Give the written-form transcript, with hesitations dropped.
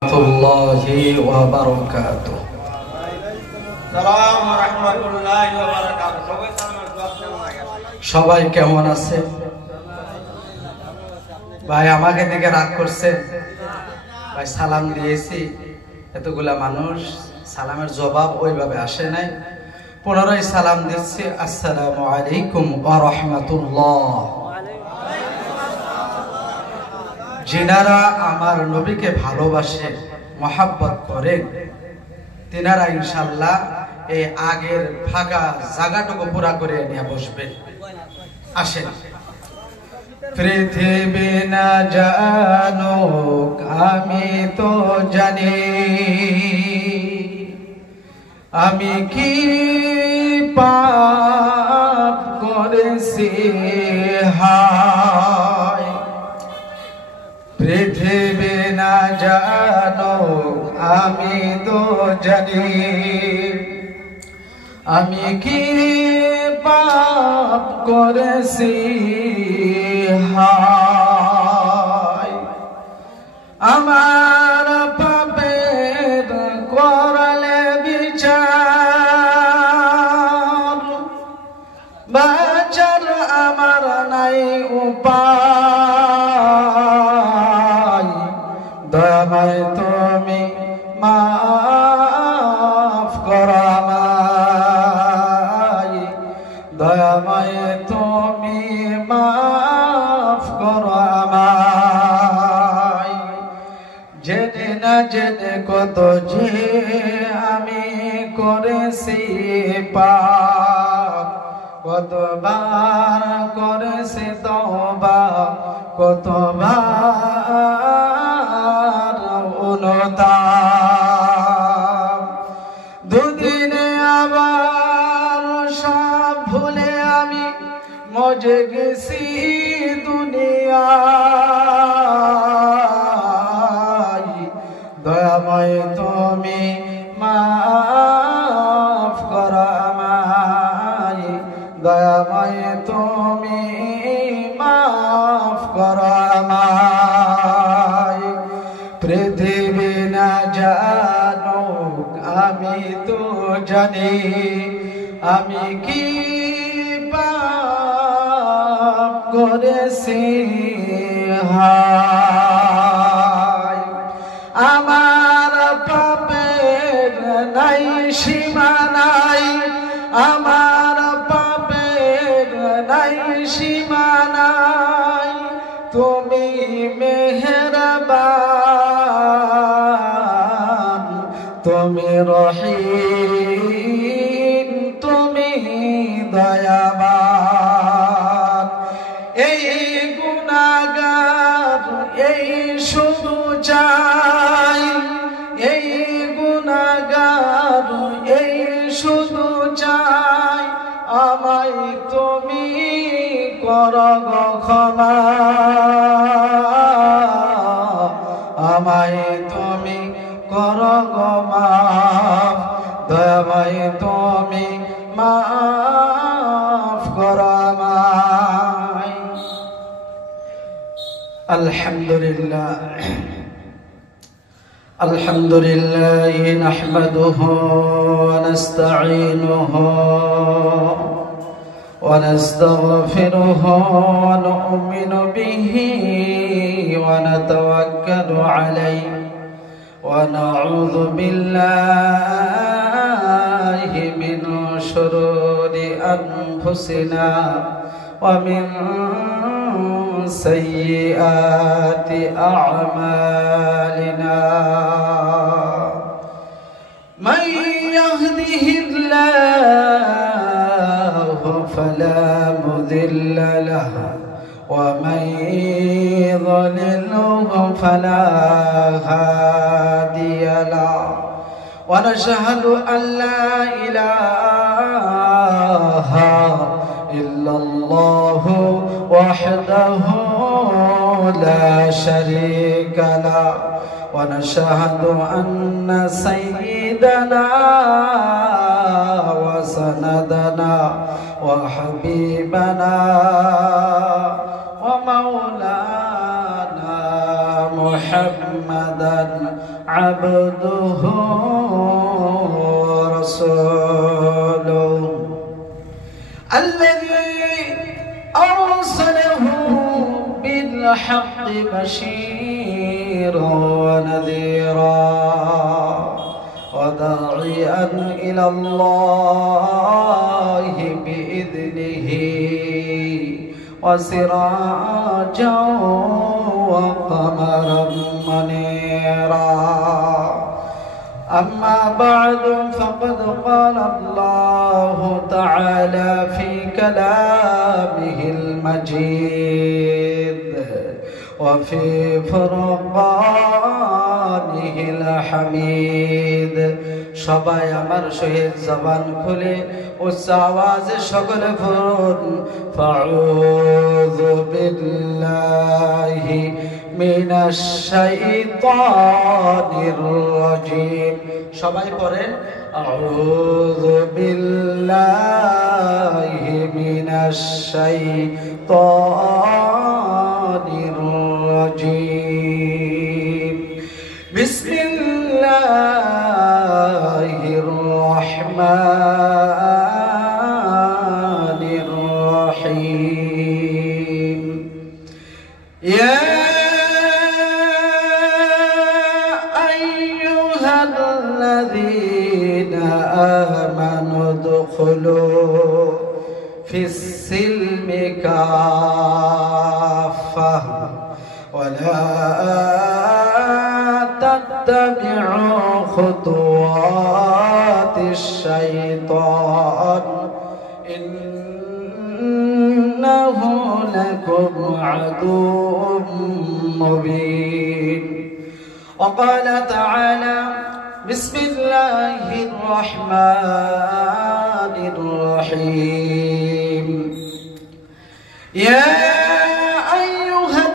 warahmatullahi wabarakatuh. সালাম রাহমাতুল্লাহি ওয়া বারাকাতুহু। সবাই কেমন আছে? ভাই আমাকে দিকে রাগ করছে, ভাই সালাম দিয়েছি, এতগুলা মানুষ সালামের জবাব ওইভাবে আসে নাই। পুনরায় সালাম দিচ্ছি, আসসালামু আলাইকুম ওয়া রাহমাতুল্লাহ। যিনারা আমার নবীকে ভালোবাসে, মহাব্বত করেন, তিনারা ইনশাল্লাহ এই আগের ফাঁকা জায়গাটুকু পুরা করে নিয়ে বসবেন। আসেন। পৃথিবী না জানুক আমি তো জানি, আমি কি পাপ করেছি হায়। পৃথিবী না জানুক আমি তো জানি, আমি কি পাপ করেছি হায়। আমার পাপের করলে বিচার, বাঁচার আমার নাই উপায়। দয়াময় তুমি মাফ করো আমায়, দয়াময় তুমি মাফ করো আমায়। জেনে না জেনে কত যে আমি করেছি পাপ, কতবার করেছি তওবা, কতবার অনুতাপ। দুদিনে আবার সব ভুলে আমি মজে গেছি দুনিয়ায়। দয়াময় তুমি মাফ করো আমায়, দয়াময় তুমি মাফ করো আমায়। পৃথিবী না জানুক আমি তো জানি, আমি কি পাপ করেছি হায়। আমার পাপের নাই সীমা নাই, আমার পাপের নাই সীমা নাই। তুমি মেহেরবান, তুমি রহিম, তুমি দয়াবান। এই গুনাহগার এই শুধু চাই, এই গুনাহগার এই শুধু চাই, আমায় তুমি করো গো ক্ষমা, আমায় তুমি করো গো মাফ। দয়াময় তুমি মাফ করো আমায়। আলহামদুলিল্লাহ, আলহামদুলিল্লাহ নাহমাদুহু ওয়া নাস্তাঈনুহু ওয়া নাস্তাগফিরুহু ওয়া নু'মিনু বিহি ওয়া নাতাওয়াক্কালু আলাইহি ওয়া নাউযু বিল্লাহি মিন শুরুরি আনফুসিনা ওয়া মিন সাইয়্যাতি আ'মালিনা। মান ইয়াহদিহিল্লাহু ফালা মুদিল্লা লাহু ওয়া মান ইউদ্লিলহু ফালা হাদিয়া লাহু। ওয়া নাশহাদু আন লা ইলাহা ইল্লাল্লাহু ওয়াহদাহু লা শারীকা লাহু। ওয়া নাশহাদু আন্না সাইয়্যিদানা ওয়া সানাদানা ওয়া হাবিবানা ওয়া মাওলানা মুহাম্মাদান عبده ورسوله الذي أرسله بالحق بشيرا ونذيرا وداعيا إلى الله بإذنه وسراجا وقمرا منيرا أما بعد فقد قال الله تعالى في كلامه المجيد وفي فرقانه الحميد সবাই আমার সহিত জবান খুলে উচ্চ আওয়াজে সকলে পড়ুন ফাউযু বিল্লাহি মিনাশ শাইতানির রাজিম সবাই পড়েন আউযু বিল্লাহি মিনাশ শাইতানির রাজিম বিসমিল্লাহির রহমানির রহিম ইয়া আইয়ুহাল্লাযীনা আমানু দুখুলু ফিস সিলমি কাফাহ ওয়ালা تتبعوا خطوات الشيطان إنه لكم عدو مبين وقال تعالى بسم الله الرحمن الرحيم يا